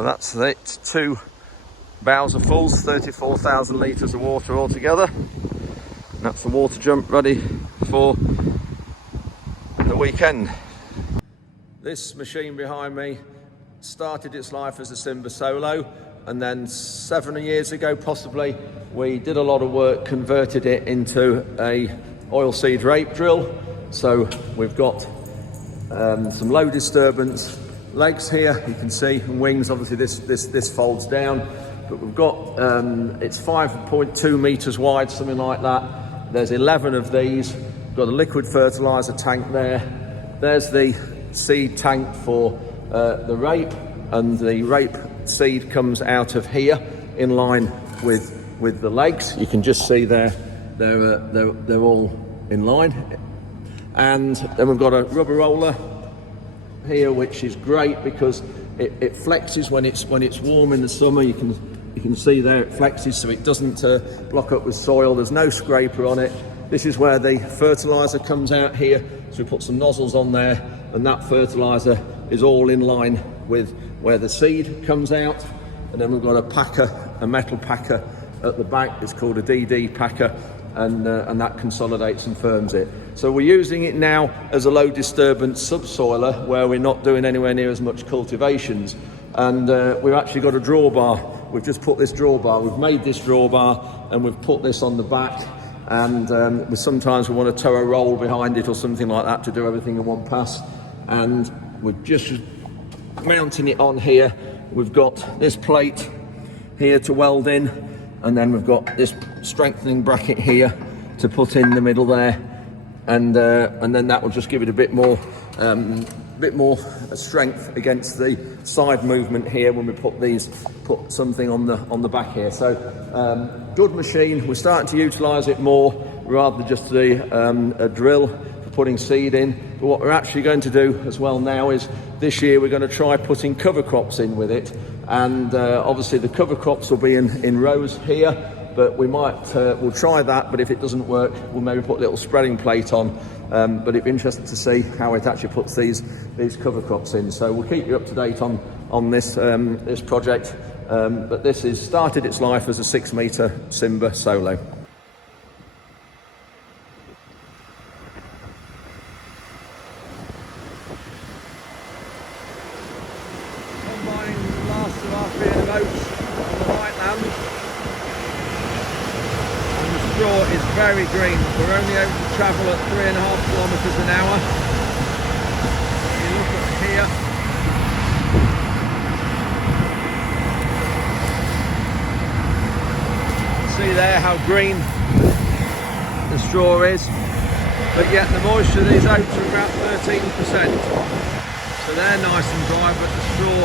So that's it, 2 Bowser fulls, 34,000 litres of water altogether. And that's the water jump ready for the weekend. This machine behind me started its life as a Simba Solo, and then 7 years ago possibly we did a lot of work, converted it into a oilseed rape drill. So we've got some low disturbance legs here, you can see, and wings. Obviously this folds down, but we've got it's 5.2 meters wide, something like that. There's 11 of these. We've got a liquid fertilizer tank there. There's the seed tank for the rape, and the rape seed comes out of here in line with the legs. You can just see they're all in line. And then we've got a rubber roller here, which is great because it flexes when it's warm in the summer. You can see there it flexes, so it doesn't block up with soil. There's no scraper on it. This is where the fertilizer comes out here, so we put some nozzles on there, and that fertilizer is all in line with where the seed comes out. And then we've got a packer, a metal packer at the back. It's called a DD packer, and that consolidates and firms it. So we're using it now as a low disturbance subsoiler where we're not doing anywhere near as much cultivations. And we've actually got a drawbar. We've just put this drawbar, we've made this drawbar, and we've put this on the back. And sometimes we want to tow a roll behind it or something like that to do everything in one pass. And we're just mounting it on here. We've got this plate here to weld in, and then we've got this strengthening bracket here to put in the middle there, and then that will just give it a bit more strength against the side movement here when we put something on the back here. So good machine. We're starting to utilize it more rather than just a drill for putting seed in. But what we're actually going to do as well now is this year we're going to try putting cover crops in with it. And obviously the cover crops will be in rows here, but we'll try that. But if it doesn't work, we'll maybe put a little spreading plate on. But it'd be interesting to see how it actually puts these cover crops in. So we'll keep you up to date on this project. But this has started its life as a 6-meter Simba Solo. Is very green. We're only able to travel at 3.5 kilometers an hour. If you look up here, see there how green the straw is, but yet the moisture of these oats are about 13%. So they're nice and dry, but the straw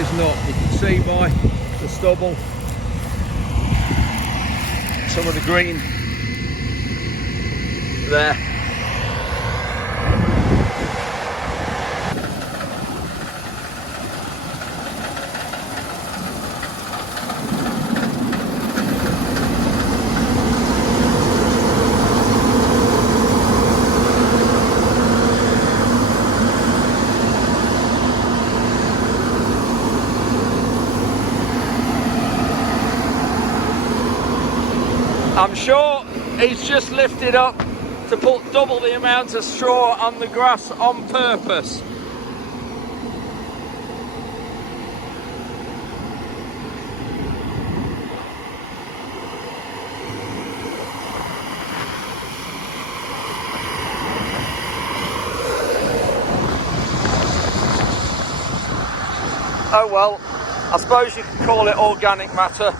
is not. You can see by the stubble some of the green there. I'm sure he's just lifted up to put double the amount of straw on the grass on purpose. Oh well, I suppose you could call it organic matter.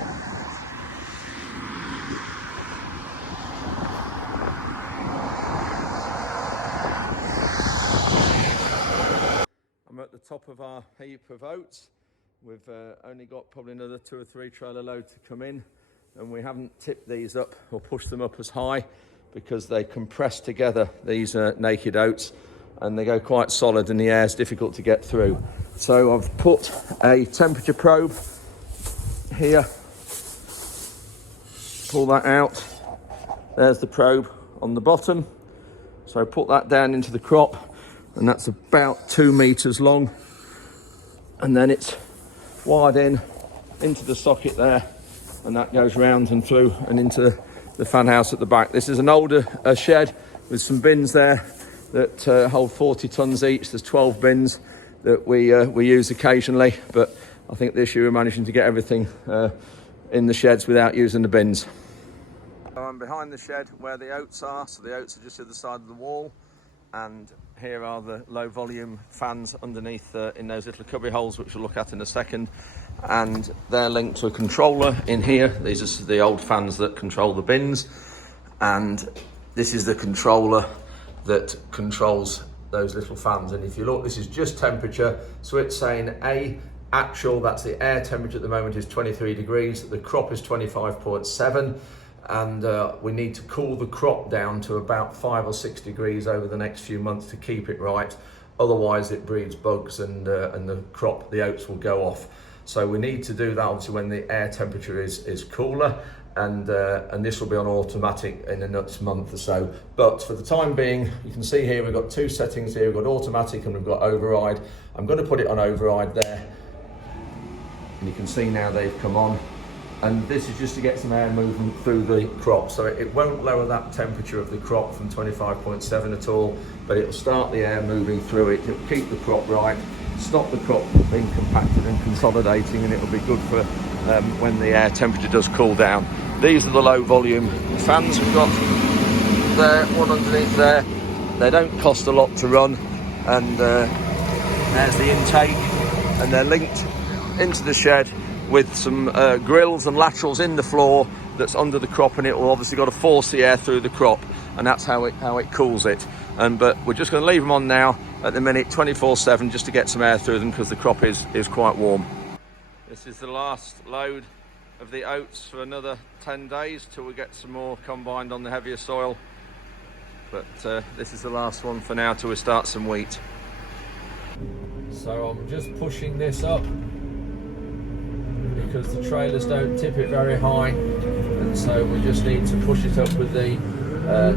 I'm at the top of our heap of oats. We've only got probably another 2 or 3 trailer loads to come in, and we haven't tipped these up or pushed them up as high because they compress together, these naked oats, and they go quite solid and the air is difficult to get through. So I've put a temperature probe here, pull that out, there's the probe on the bottom. So I put that down into the crop, and that's about 2 meters long. and then it's wired into the socket there, and that goes round and through and into the fan house at the back. This is an older shed with some bins there that hold 40 tons each. There's 12 bins that we use occasionally, but I think this year we're managing to get everything in the sheds without using the bins. So I'm behind the shed where the oats are, so the oats are just at the side of the wall, and here are the low volume fans underneath in those little cubby holes, which we'll look at in a second, and they're linked to a controller in here. These are the old fans that control the bins, and this is the controller that controls those little fans. And if you look, this is just temperature, so it's saying actual, that's the air temperature at the moment, is 23 degrees, the crop is 25.7, and we need to cool the crop down to about 5 or 6 degrees over the next few months to keep it right, otherwise it breeds bugs and the crop, the oats, will go off. So we need to do that obviously when the air temperature is cooler, and this will be on automatic in the next month or so. But for the time being, you can see here we've got two settings here. We've got automatic and we've got override. I'm going to put it on override there, and you can see now they've come on, and this is just to get some air movement through the crop, so it won't lower that temperature of the crop from 25.7 at all, but it'll start the air moving through it. It'll keep the crop right, stop the crop being compacted and consolidating, and it'll be good for when the air temperature does cool down. These are the low volume fans we've got there, one underneath there. They don't cost a lot to run, and there's the intake, and they're linked into the shed with some grills and laterals in the floor that's under the crop, and it will obviously got to force the air through the crop, and that's how it cools it. But we're just going to leave them on now at the minute 24/7 just to get some air through them, because the crop is quite warm. This is the last load of the oats for another 10 days till we get some more combined on the heavier soil, but this is the last one for now till we start some wheat. So I'm just pushing this up because the trailers don't tip it very high, and so we just need to push it up with the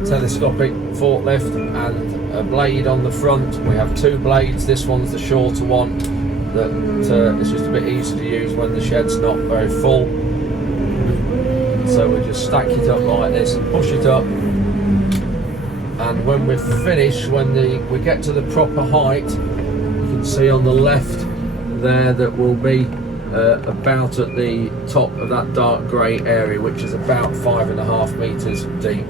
telescopic forklift and a blade on the front. We have two blades. This one's the shorter one that it's just a bit easier to use when the shed's not very full. So we just stack it up like this and push it up, and when we're finished, when we get to the proper height, you can see on the left there that will be about at the top of that dark grey area, which is about 5.5 meters deep.